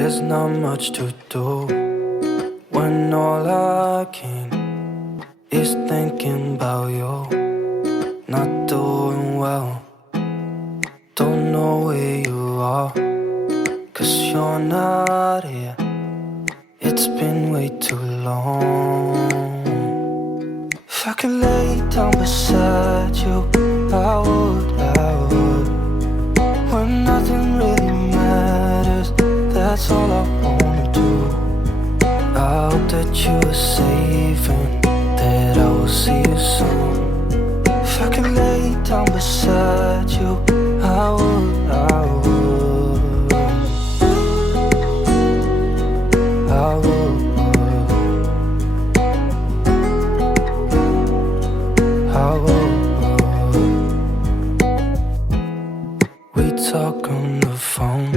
There's not much to do when all I can is thinking about you. Not doing well, don't know where you are, 'cause you're not here. It's been way too long. If I could lay down beside you, I would. When nothing really matters, that's all I wanna do. I hope that you are safe and that I will see you soon. If I could lay down beside you, I would. We talk on the phone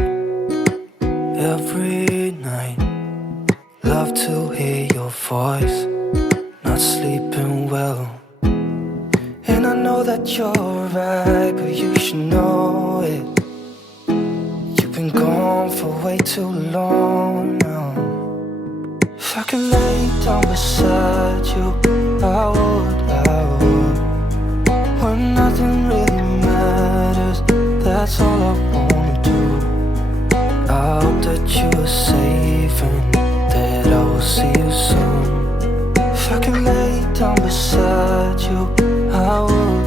every night. Love to hear your voice. Not sleeping well, and I know that you're right, but you should know it. You've been gone for way too long now. If I could lay down beside you, I would. When nothing really matters, that's all I wanna do. I hope that you are safe and that I will see you soon. If I can lay down beside you, I would.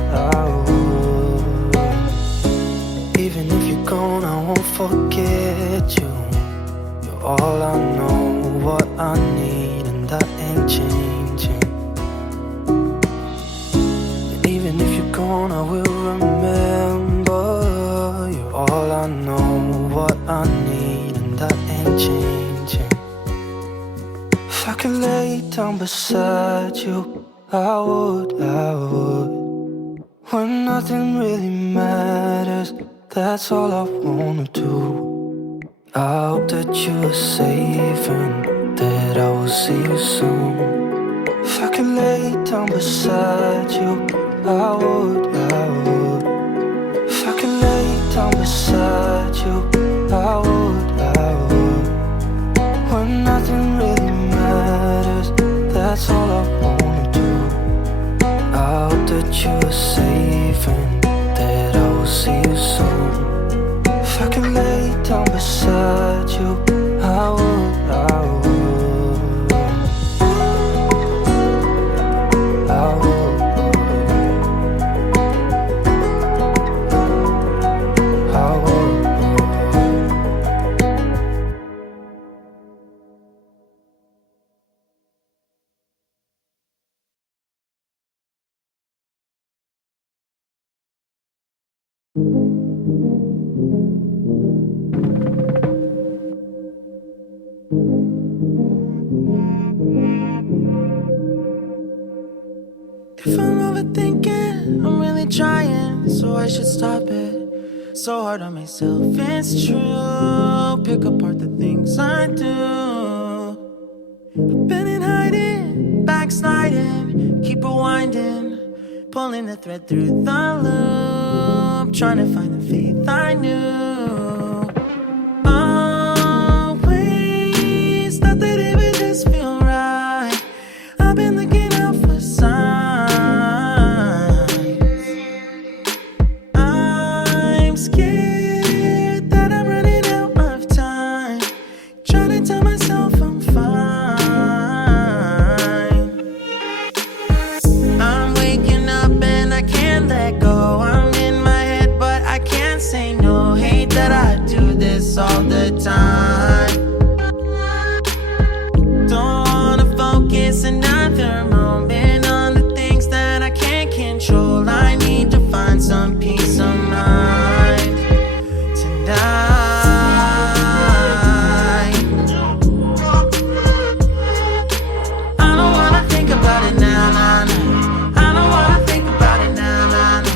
Even if you're gone, I won't forget you. You're all I know, what I need, and that ain't changing. And even if you're gone, I will remember. You're all I know, what I need, and that ain't changing. If I could lay down beside you, I would. When nothing really matters, that's all I wanna do. I hope that you are safe and that I will see you soon. If I could lay down beside you, I would. If I could lay down beside you, I would. When nothing really matters, that's all I wanna do. I hope that you are safe and that I will see you soon. If I could lay down beside you, I would. If I'm overthinking, I'm really trying, so I should stop it. So hard on myself, it's true. Pick apart the things I do. I've been in hiding, backsliding, keep rewinding, pulling the thread through the loop, trying to find the faith I knew. Always thought that it would just feel right. I've been looking out for signs. I'm scared that I'm running out of time, trying to tell myself I'm fine. I'm waking up and I can't let go. I'm in my head but I can't say no. Hate that I do this all the time. Don't wanna focus another moment on the things that I can't control. I need to find some peace of mind tonight. I don't wanna think about it now, nah, nah. I don't wanna think about it now, nah, nah.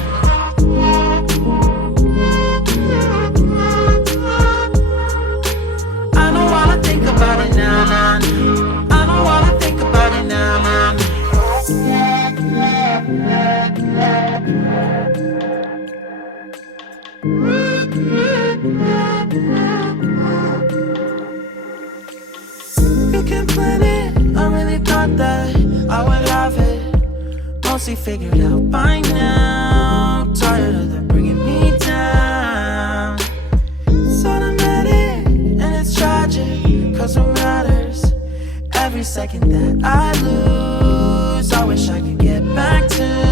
didn't plan it, I really thought that I would have it mostly figured out by now. Tired of them bringing me down. It's automatic and it's tragic, cause what matters every second that I lose, I wish I could get back to